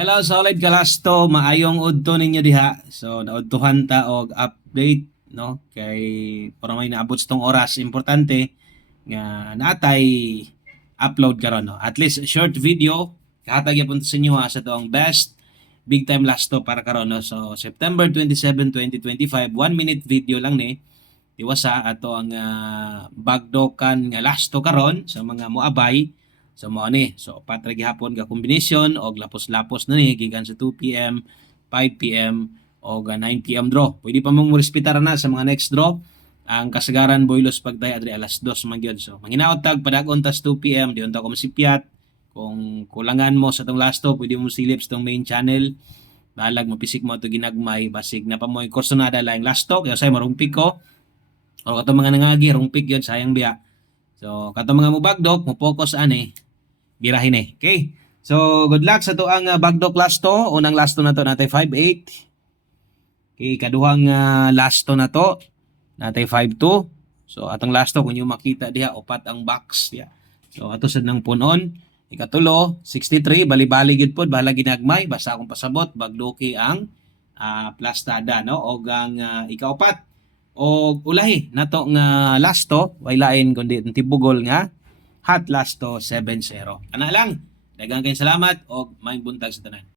Hello, solid kalasto, maayong udto ninyo diha. So naudtuhan ta og update no kay para may naabot sa tong oras importante nga natay upload karon no. At least short video kahatag gyapon sa inyo sa to ang best big time lasto para karon no. So September 27, 2025, 1 minute video lang ni diwasa ato ang bagdokan nga lasto karon sa mga moabay. So mo ni, so upat ra gihapon ka kombinasyon og lapos-lapos na ni gikan sa 2 PM, 5 PM o 9 PM draw. Pwede pa mong respetar na sa mga next draw. Ang kasagaran boylos pagtay adri alas 2 man gyud. So manginaot tag padagon tas 2 PM di unta ko masipyat. Kung kulangan mo sa tong last pwede mo silip sa tong main channel. Balag mapisik mo to ginagmay basig na pa mo kursonada laing last kaya say marumpik ko. O kato mga nangagi rumpik gyud sayang biya. So kato mga mubagdok mo focus ani birahin eh. Okay? So, good luck sa to ang bagdok last to. Unang last to na to natay 5-8. Okay, kaduhang last to na to natay 5-2. So, atong last to kung yung makita diha upat ang box diha. So, ato sad nang punon. Ikatulo, 63 bali-bali gid pod bahala ginagmay basta akong pasabot bagdoki ang plastada no og ang ikaupat og ulahi nato nga last to way lain kundi tibugol nga Hot Lasto 7-0. Ana lang. Daghang kayong salamat og may buntag sa tanan.